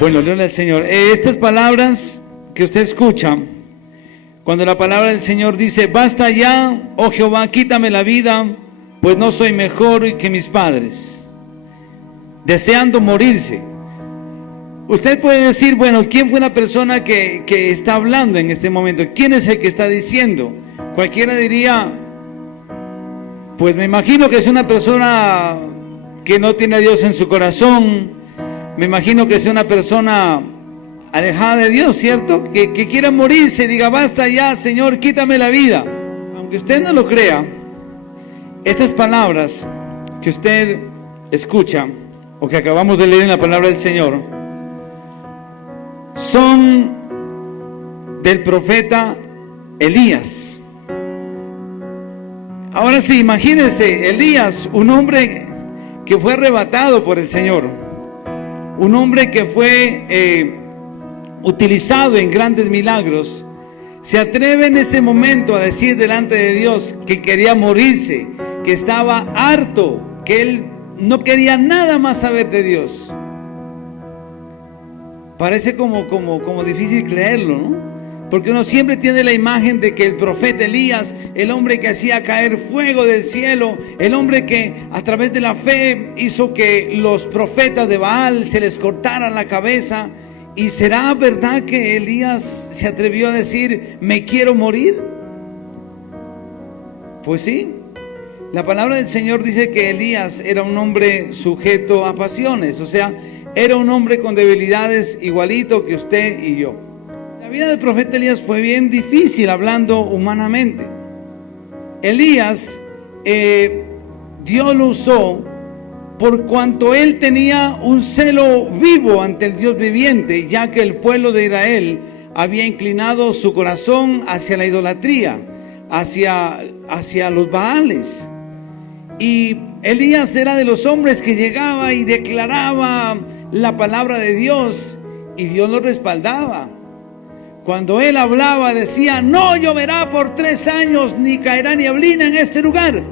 Bueno, gloria al Señor. Estas palabras que usted escucha, cuando la palabra del Señor dice: basta ya, oh Jehová, quítame la vida, pues no soy mejor que mis padres, deseando morirse. Usted puede decir, bueno, ¿quién fue la persona que está hablando en este momento? ¿Quién es el que está diciendo? Cualquiera diría, pues me imagino que es una persona que no tiene a Dios en su corazón. Me imagino que es una persona alejada de Dios, ¿cierto? Que quiera morirse, diga: basta ya, Señor, quítame la vida. Aunque usted no lo crea, estas palabras que usted escucha o que acabamos de leer en la palabra del Señor son del profeta Elías. Ahora sí, imagínense, Elías, un hombre que fue arrebatado por el Señor, un hombre que fue utilizado en grandes milagros, se atreve en ese momento a decir delante de Dios que quería morirse, que estaba harto, que él no quería nada más saber de Dios. Parece como difícil creerlo, ¿no? Porque uno siempre tiene la imagen de que el profeta Elías, el hombre que hacía caer fuego del cielo, el hombre que a través de la fe hizo que los profetas de Baal se les cortaran la cabeza. ¿Y será verdad que Elías se atrevió a decir: me quiero morir? Pues sí. La palabra del Señor dice que Elías era un hombre sujeto a pasiones, o sea, era un hombre con debilidades igualito que usted y yo. La vida del profeta Elías fue bien difícil, hablando humanamente. Elías, Dios lo usó por cuanto él tenía un celo vivo ante el Dios viviente, ya que el pueblo de Israel había inclinado su corazón hacia la idolatría, hacia los Baales. Y Elías era de los hombres que llegaba y declaraba la palabra de Dios, y Dios lo respaldaba. Cuando él hablaba, decía: no lloverá por 3 años, ni caerá nieblina en este lugar,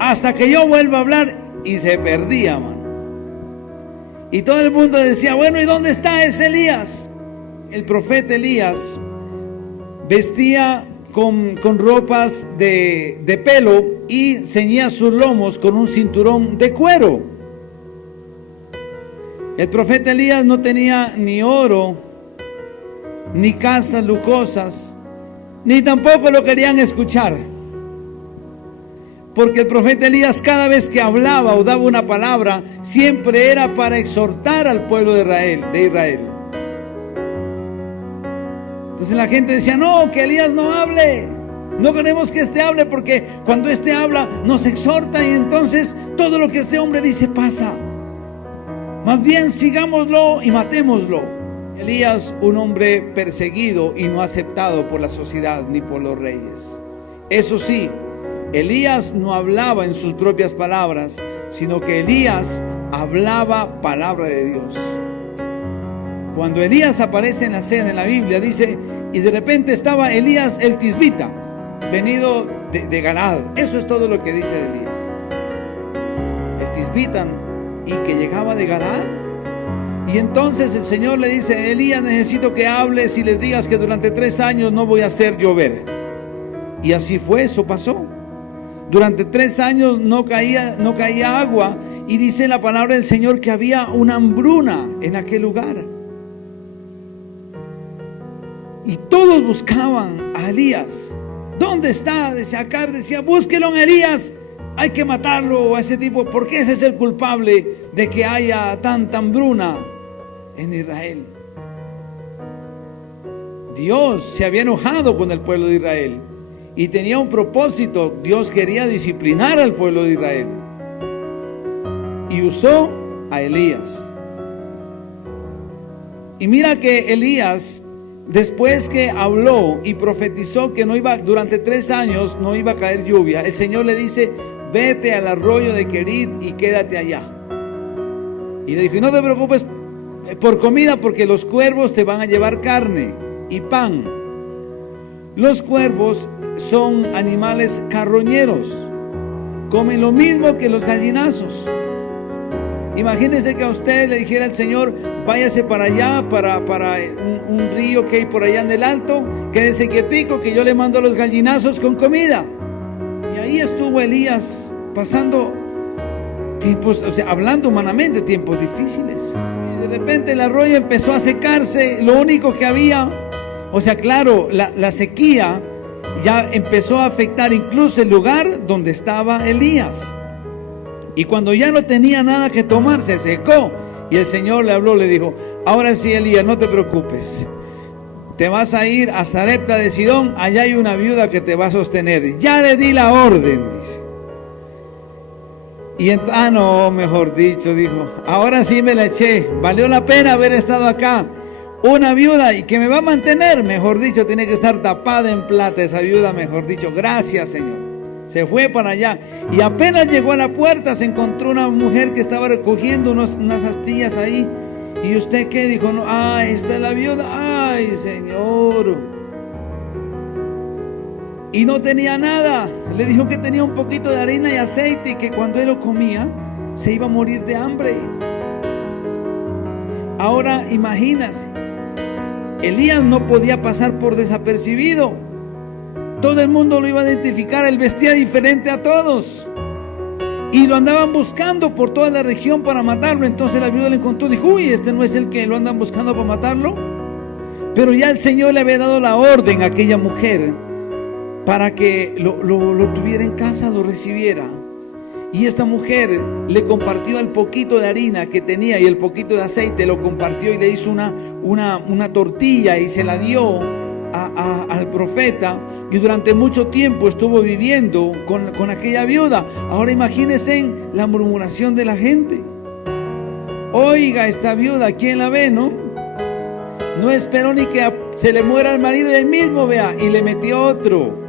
hasta que yo vuelva a hablar. Y se perdía, mano. Y todo el mundo decía: bueno, ¿y dónde está ese Elías? El profeta Elías vestía con ropas de pelo y ceñía sus lomos con un cinturón de cuero. El profeta Elías no tenía ni oro, ni casas lujosas, ni tampoco lo querían escuchar. Porque el profeta Elías, cada vez que hablaba o daba una palabra, siempre era para exhortar al pueblo de Israel. Entonces la gente decía: no, que Elías no hable, no queremos que este hable, porque cuando este habla nos exhorta, y entonces todo lo que este hombre dice pasa. Más bien sigámoslo y matémoslo. Elías, un hombre perseguido y no aceptado por la sociedad ni por los reyes. Eso sí, Elías no hablaba en sus propias palabras, sino que Elías hablaba palabra de Dios. Cuando Elías aparece en la escena en la Biblia, dice: y de repente estaba Elías el tisbita, venido de Galaad. Eso es todo lo que dice de Elías. El tisbita, y que llegaba de Galaad. Y entonces el Señor le dice: Elías, necesito que hables y les digas que durante 3 años no voy a hacer llover. Y así fue, eso pasó. Durante 3 años no caía agua, y dice la palabra del Señor que había una hambruna en aquel lugar. Y todos buscaban a Elías. ¿Dónde está? Decía Acab, decía: búsquelo en Elías, hay que matarlo a ese tipo, porque ese es el culpable de que haya tanta hambruna en Israel. Dios se había enojado con el pueblo de Israel y tenía un propósito. Dios quería disciplinar al pueblo de Israel y usó a Elías. Y mira que Elías, después que habló y profetizó que durante 3 años no iba a caer lluvia, el Señor le dice: vete al arroyo de Querit y quédate allá. Y le dijo: y no te preocupes por comida, porque los cuervos te van a llevar carne y pan. Los cuervos son animales carroñeros, comen lo mismo que los gallinazos. Imagínese que a usted le dijera el Señor: váyase para allá, para un río que hay por allá en el alto, quédese quietico que yo le mando a los gallinazos con comida. Y ahí estuvo Elías pasando tiempos, o sea, hablando humanamente, tiempos difíciles. Y de repente el arroyo empezó a secarse, lo único que había, o sea, claro, la sequía ya empezó a afectar incluso el lugar donde estaba Elías. Y cuando ya no tenía nada que tomar, se secó. Y el Señor le habló, le dijo: ahora sí, Elías, no te preocupes, te vas a ir a Sarepta de Sidón, allá hay una viuda que te va a sostener. Ya le di la orden, dice. Y no, mejor dicho, dijo: ahora sí me la eché, valió la pena haber estado acá. Una viuda y que me va a mantener, mejor dicho, tiene que estar tapada en plata esa viuda, mejor dicho. Gracias, Señor. Se fue para allá y apenas llegó a la puerta se encontró una mujer que estaba recogiendo unas astillas ahí. ¿Y usted qué? Dijo: no, esta es la viuda. Ay, Señor. Y no tenía nada. Le dijo que tenía un poquito de harina y aceite y que cuando él lo comía se iba a morir de hambre. Ahora imagínate, Elías no podía pasar por desapercibido. Todo el mundo lo iba a identificar. Él vestía diferente a todos y lo andaban buscando por toda la región para matarlo. Entonces la viuda le encontró, dijo: uy, este no es el que lo andan buscando para matarlo. Pero ya el Señor le había dado la orden a aquella mujer para que lo tuviera en casa, lo recibiera. Y esta mujer le compartió el poquito de harina que tenía y el poquito de aceite, lo compartió y le hizo una tortilla y se la dio al profeta. Y durante mucho tiempo estuvo viviendo con aquella viuda. Ahora imagínense la murmuración de la gente. Oiga, esta viuda, ¿quién la ve, no? No esperó ni que se le muera el marido y él mismo, vea, y le metió otro.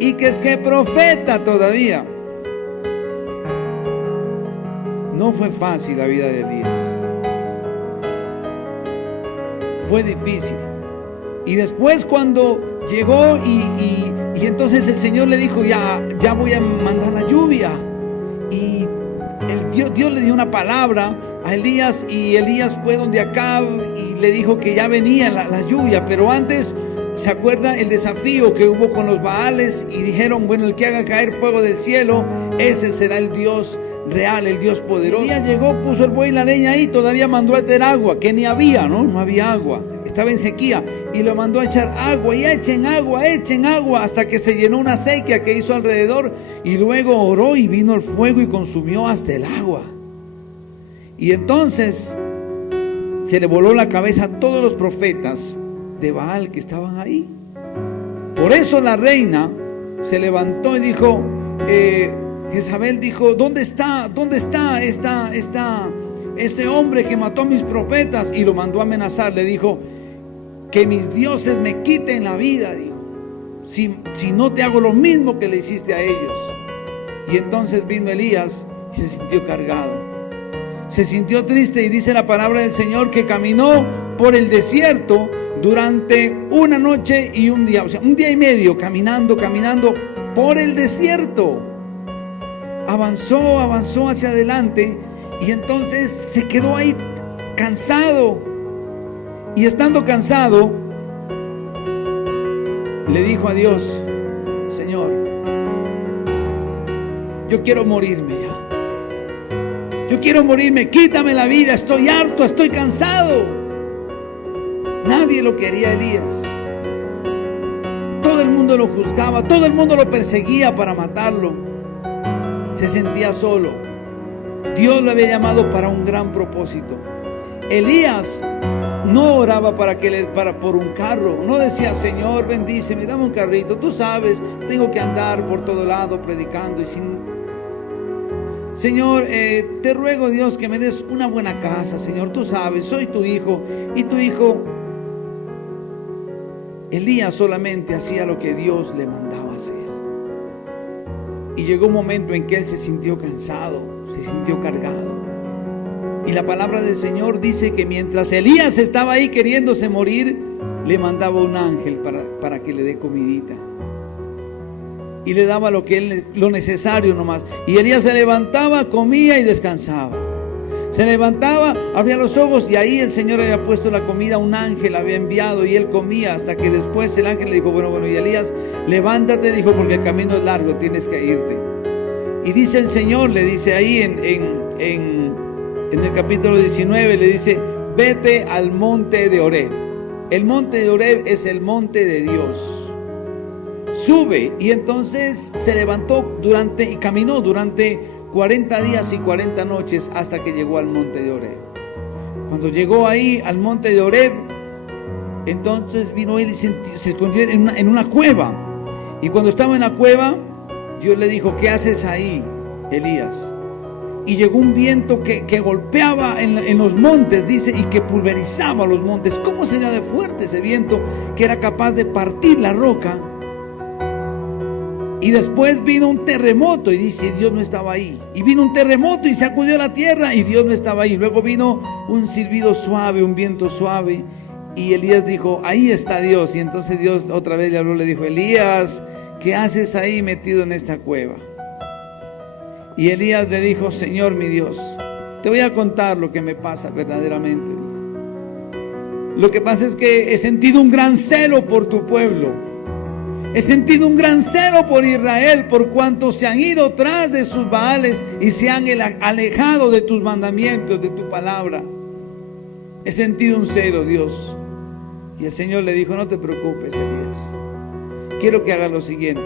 Y que es que profeta todavía. No fue fácil la vida de Elías. Fue difícil. Y después cuando llegó y entonces el Señor le dijo: ya voy a mandar la lluvia. Y Dios le dio una palabra a Elías y Elías fue donde Acab y le dijo que ya venía la lluvia. Pero antes, ¿se acuerda el desafío que hubo con los Baales? Y dijeron: bueno, el que haga caer fuego del cielo, ese será el Dios real, el Dios poderoso. Elías llegó, puso el buey y la leña ahí, todavía mandó a echar agua, que ni había, no había agua, estaba en sequía, y lo mandó a echar agua, y echen agua, hasta que se llenó una sequía que hizo alrededor, y luego oró y vino el fuego y consumió hasta el agua. Y entonces se le voló la cabeza a todos los profetas de Baal que estaban ahí. Por eso la reina se levantó y dijo, Jezabel dijo: ¿dónde está este hombre que mató a mis profetas? Y lo mandó a amenazar. Le dijo: que mis dioses me quiten la vida, dijo, si no te hago lo mismo que le hiciste a ellos. Y entonces vino Elías y se sintió cargado, se sintió triste, y dice la palabra del Señor que caminó por el desierto durante una noche y un día, o sea, un día y medio caminando por el desierto. Avanzó hacia adelante y entonces se quedó ahí cansado. Y estando cansado, le dijo a Dios: Señor, yo quiero morirme ya. Yo quiero morirme, quítame la vida, estoy harto, estoy cansado. Nadie lo quería a Elías. Todo el mundo lo juzgaba, todo el mundo lo perseguía para matarlo. Se sentía solo. Dios lo había llamado para un gran propósito. Elías no oraba por un carro. No decía: Señor, bendíceme, dame un carrito. Tú sabes, tengo que andar por todo lado predicando. Señor, te ruego, Dios, que me des una buena casa. Señor, tú sabes, soy tu hijo. Y tu hijo Elías solamente hacía lo que Dios le mandaba hacer. Y llegó un momento en que él se sintió cansado, se sintió cargado. Y la palabra del Señor dice que mientras Elías estaba ahí queriéndose morir, le mandaba un ángel para que le dé comidita. Y le daba lo necesario nomás. Y Elías se levantaba, comía y descansaba. Se levantaba, abría los ojos y ahí el Señor había puesto la comida, un ángel había enviado y él comía, hasta que después el ángel le dijo, bueno, y Elías, levántate, dijo, porque el camino es largo, tienes que irte. Y dice el Señor, le dice ahí en el capítulo 19, le dice, vete al monte de Horeb. El monte de Horeb es el monte de Dios. Sube. Y entonces se levantó y caminó durante 40 días y 40 noches hasta que llegó al monte de Horeb. Cuando llegó ahí al monte de Horeb, entonces vino él y se escondió en una cueva. Y cuando estaba en la cueva, Dios le dijo, ¿qué haces ahí, Elías? Y llegó un viento que golpeaba en los montes, dice, y que pulverizaba los montes. ¿Cómo sería de fuerte ese viento que era capaz de partir la roca? Y después vino un terremoto y dice, Dios no estaba ahí. Y vino un terremoto y sacudió la tierra y Dios no estaba ahí. Luego vino un silbido suave, un viento suave. Y Elías dijo, ahí está Dios. Y entonces Dios otra vez le habló, le dijo, Elías, ¿qué haces ahí metido en esta cueva? Y Elías le dijo, Señor mi Dios, te voy a contar lo que me pasa verdaderamente. Lo que pasa es que he sentido un gran celo por tu pueblo. He sentido un gran celo por Israel, por cuanto se han ido tras de sus baales y se han alejado de tus mandamientos, de tu palabra. He sentido un celo, Dios. Y el Señor le dijo, no te preocupes, Elías. Quiero que hagas lo siguiente.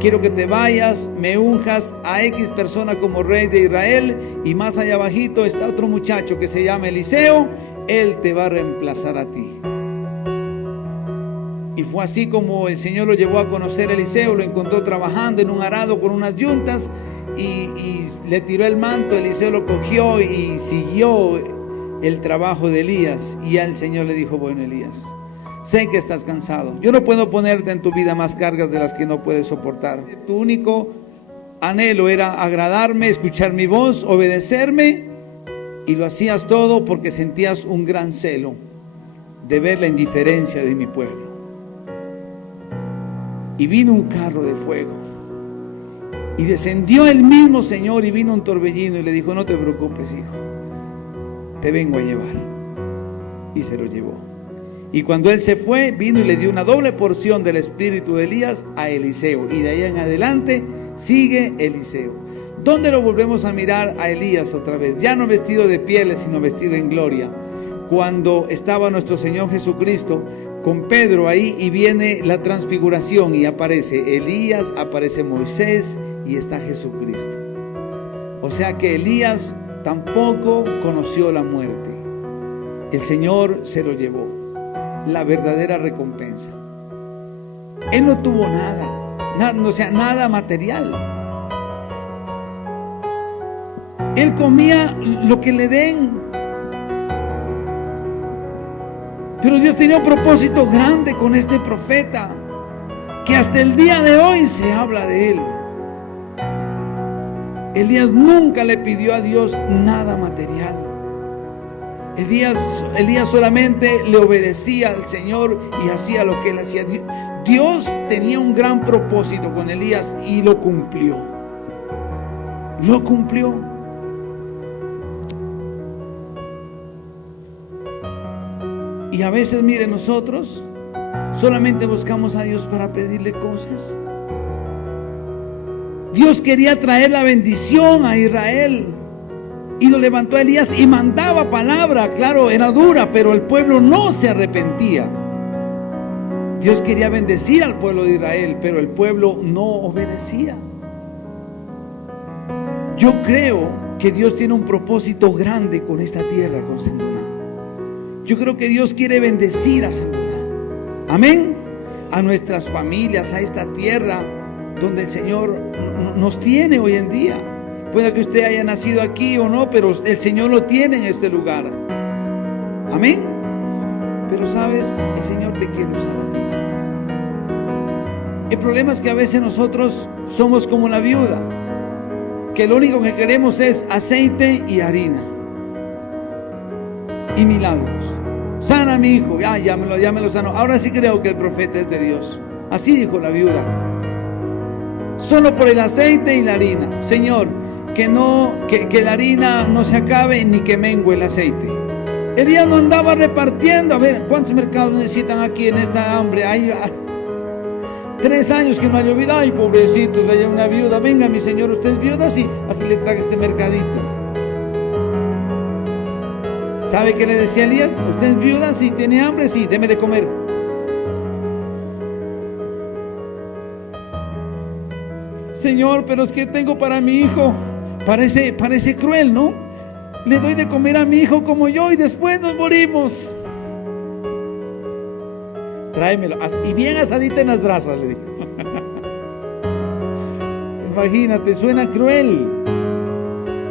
Quiero que te vayas, me unjas a X persona como rey de Israel, y más allá abajito está otro muchacho que se llama Eliseo. Él te va a reemplazar a ti. Y fue así como el Señor lo llevó a conocer a Eliseo. Lo encontró trabajando en un arado con unas yuntas y le tiró el manto. Eliseo lo cogió y siguió el trabajo de Elías. Y al Señor le dijo, bueno, Elías, sé que estás cansado. Yo no puedo ponerte en tu vida más cargas de las que no puedes soportar. Tu único anhelo era agradarme, escuchar mi voz, obedecerme, y lo hacías todo porque sentías un gran celo de ver la indiferencia de mi pueblo. Y vino un carro de fuego y descendió el mismo Señor, y vino un torbellino y le dijo, no te preocupes, hijo, te vengo a llevar. Y se lo llevó. Y cuando él se fue, vino y le dio una doble porción del espíritu de Elías a Eliseo. Y de ahí en adelante sigue Eliseo. ¿Dónde lo volvemos a mirar a Elías otra vez? Ya no vestido de pieles, sino vestido en gloria. Cuando estaba nuestro Señor Jesucristo con Pedro ahí, y viene la transfiguración y aparece Elías, aparece Moisés y está Jesucristo. O sea que Elías tampoco conoció la muerte. El Señor se lo llevó. La verdadera recompensa. Él no tuvo nada material. Él comía lo que le den. Pero Dios tenía un propósito grande con este profeta, que hasta el día de hoy se habla de él. Elías nunca le pidió a Dios nada material. Elías solamente le obedecía al Señor y hacía lo que él hacía. Dios tenía un gran propósito con Elías y lo cumplió. Lo cumplió. Y a veces, mire, nosotros solamente buscamos a Dios para pedirle cosas. Dios quería traer la bendición a Israel y lo levantó a Elías y mandaba palabra. Claro, era dura, pero el pueblo no se arrepentía. Dios quería bendecir al pueblo de Israel, pero el pueblo no obedecía. Yo creo que Dios tiene un propósito grande con esta tierra, con Sandoná. Yo creo que Dios quiere bendecir a Sandoná. Amén. A nuestras familias, a esta tierra donde el Señor nos tiene hoy en día. Puede que usted haya nacido aquí o no, pero el Señor lo tiene en este lugar. Amén. Pero sabes, el Señor te quiere usar a ti. El problema es que a veces nosotros somos como la viuda, que lo único que queremos es aceite y harina y milagros. Sana a mi hijo, ya me lo sanó. Ahora sí creo que el profeta es de Dios. Así dijo la viuda. Solo por el aceite y la harina. Señor, que la harina no se acabe ni que mengue el aceite. Elías no andaba repartiendo. A ver, ¿cuántos mercados necesitan aquí en esta hambre? Hay 3 años que no ha llovido. Ay, pobrecitos, vaya una viuda. Venga, mi señor, ¿usted es viuda? Sí, aquí le traje este mercadito. ¿Sabe qué le decía Elías? ¿Usted es viuda? Sí. ¿Tiene hambre? Sí, deme de comer. Señor, pero es que tengo para mi hijo. Parece cruel, ¿no? Le doy de comer a mi hijo como yo y después nos morimos. Tráemelo, y bien asadita en las brasas, le dije. Imagínate, suena cruel.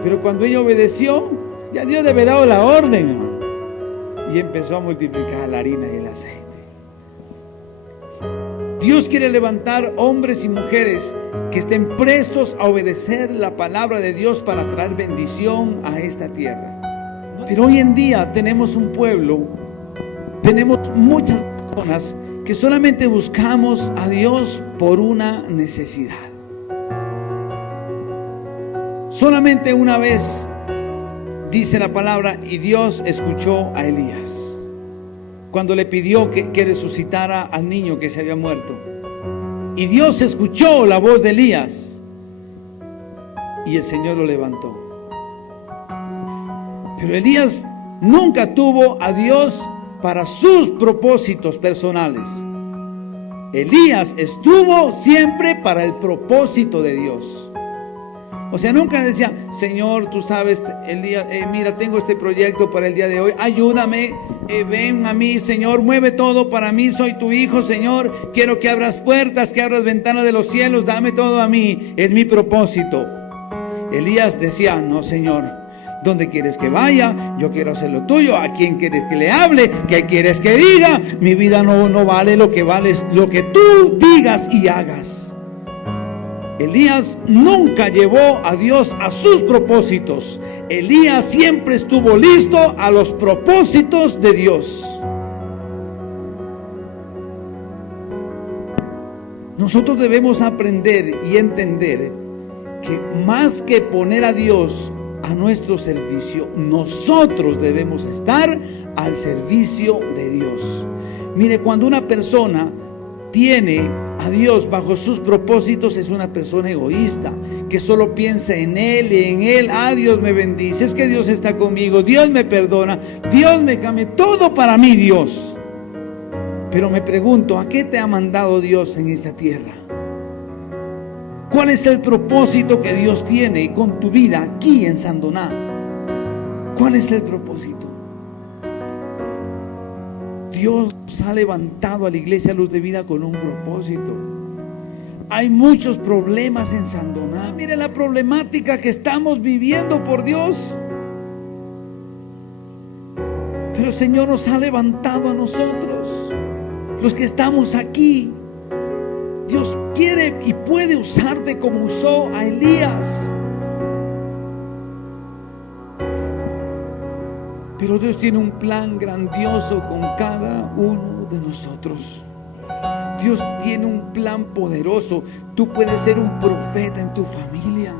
Pero cuando ella obedeció, ya Dios le había dado la orden, hermano. Y empezó a multiplicar la harina y el aceite. Dios quiere levantar hombres y mujeres que estén prestos a obedecer la palabra de Dios para traer bendición a esta tierra. Pero hoy en día tenemos un pueblo, tenemos muchas personas que solamente buscamos a Dios por una necesidad. Solamente una vez dice la palabra, y Dios escuchó a Elías cuando le pidió que resucitara al niño que se había muerto. Y Dios escuchó la voz de Elías y el Señor lo levantó. Pero Elías nunca tuvo a Dios para sus propósitos personales. Elías estuvo siempre para el propósito de Dios. O sea, nunca decía, Señor, tú sabes, Elías, mira, tengo este proyecto para el día de hoy, ayúdame, ven a mí, Señor, mueve todo para mí, soy tu hijo, Señor, quiero que abras puertas, que abras ventanas de los cielos, dame todo a mí, es mi propósito. Elías decía, no, Señor, ¿dónde quieres que vaya? Yo quiero hacer lo tuyo. ¿A quién quieres que le hable? ¿Qué quieres que diga? Mi vida no vale, lo que vale es lo que tú digas y hagas. Elías nunca llevó a Dios a sus propósitos. Elías siempre estuvo listo a los propósitos de Dios. Nosotros debemos aprender y entender que más que poner a Dios a nuestro servicio, nosotros debemos estar al servicio de Dios. Mire, cuando una persona tiene a Dios bajo sus propósitos, es una persona egoísta que solo piensa en Él y en Él. Dios me bendice, es que Dios está conmigo, Dios me perdona, Dios me cambia, todo para mí Dios. Pero me pregunto, ¿a qué te ha mandado Dios en esta tierra? ¿Cuál es el propósito que Dios tiene con tu vida aquí en Sandoná? ¿Cuál es el propósito? Dios ha levantado a la iglesia Luz de Vida con un propósito. Hay muchos problemas en Sandoná. Mire la problemática que estamos viviendo, por Dios. Pero el Señor nos ha levantado a nosotros, los que estamos aquí. Dios quiere y puede usarte como usó a Elías. Pero Dios tiene un plan grandioso con cada uno de nosotros. Dios tiene un plan poderoso. Tú puedes ser un profeta en tu familia.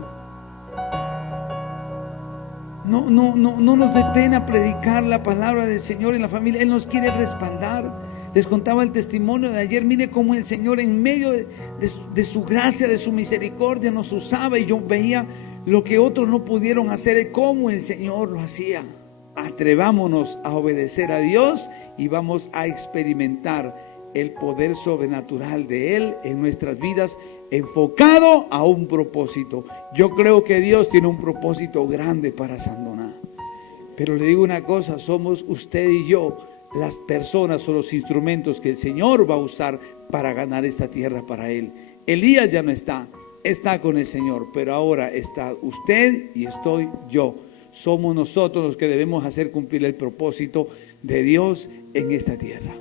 No nos dé pena predicar la palabra del Señor en la familia. Él nos quiere respaldar. Les contaba el testimonio de ayer. Mire cómo el Señor, en medio de su gracia, de su misericordia, nos usaba. Y yo veía lo que otros no pudieron hacer, cómo el Señor lo hacía. Atrevámonos a obedecer a Dios y vamos a experimentar el poder sobrenatural de Él en nuestras vidas, enfocado a un propósito. Yo creo que Dios tiene un propósito grande para Sandoná. Pero le digo una cosa, somos usted y yo las personas o los instrumentos que el Señor va a usar para ganar esta tierra para Él. Elías ya no está con el Señor, pero ahora está usted y estoy yo. Somos nosotros los que debemos hacer cumplir el propósito de Dios en esta tierra.